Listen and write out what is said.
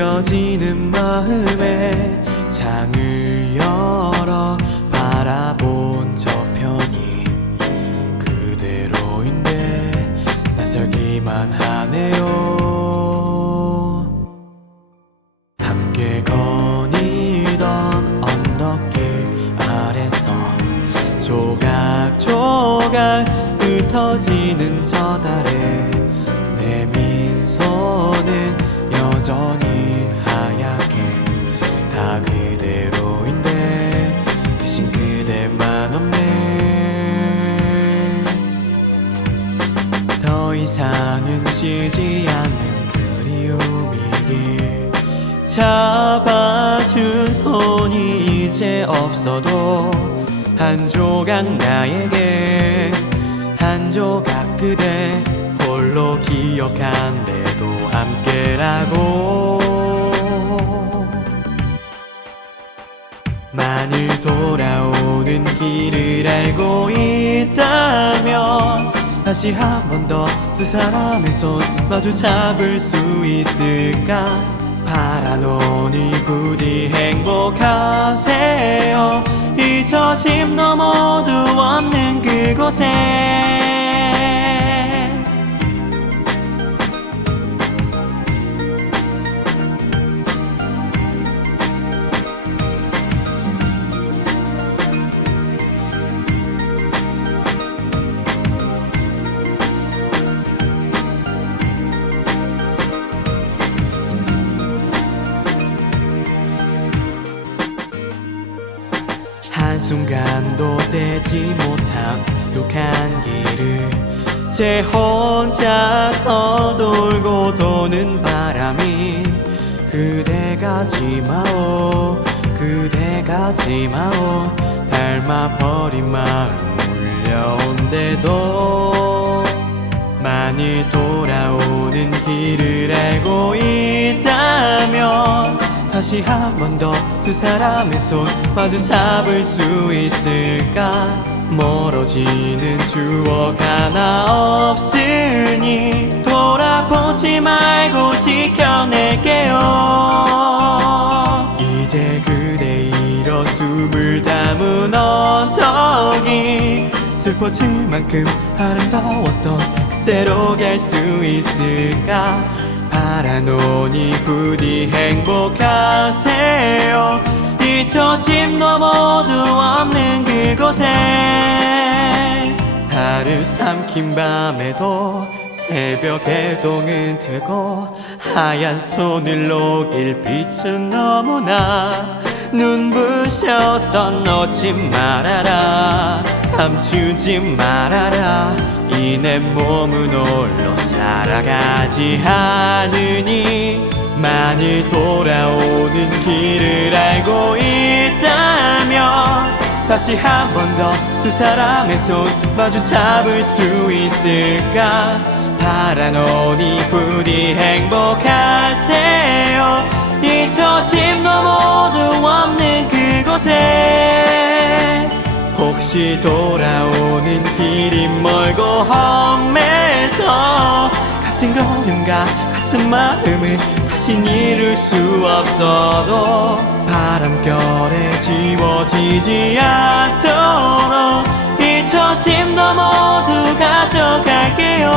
느려지는 마음에 창을 열어 바라본 저편이 그대로인데 낯설기만 하네요. 함께 거니던 언덕길 아래서 조각조각 흩어지는 저 달에 내 민소 그대로인데 대신 그대만 없네. 더 이상은 쉬지 않는 그리움이길 잡아준 손이 이제 없어도 한 조각 나에게 한 조각 그대 홀로 기억한대도 함께라고 만일 돌아오는 길을 알고 있다면 다시 한 번 더 두 사람의 손 마주 잡을 수 있을까? 바라노니 부디 행복하세요. 잊혀짐 너머도 없는 그곳에 한순간도 떼지 못한 익숙한 길을 제 혼자서 돌고 도는 바람이 그대 가 지 마오 그대 가 지 마오. 닮아버린 마음 울려온대도 만일 돌아오는 길을 알고 있다면 다시 한 번 더 두 사람의 손 마주 잡을 수 있을까? 멀어지는 추억 하나 없으니 돌아보지 말고 지켜낼게요. 이제 그대 잃어 숨을 담은 언덕이 슬퍼질 만큼 아름다웠던 그대로 갈 수 있을까 바라노니 부디 행복하세요. 잊혀짐 너머도 없는 그곳에 달을 삼킨 밤에도 새벽 해동은 뜨고 하얀 손을 녹일 빛은 너무나 눈부셔서 놓지 말아라. 감추지 말아라 이 내 몸은 홀로 살아가지 않으니 만일 돌아오는 길을 알고 있다면 다시 한 번 더 두 사람의 손 마주 잡을 수 있을까? 바라노니 부디 행복하세요. 잊혀짐 너머도 없는 그곳에 혹시 돌아오 가는 길이 멀고 험해서 같은 걸음과 같은 마음을 다시 이룰 수 없어도 바람결에 지워지지 않도록 잊혀짐도 모두 가져갈게요.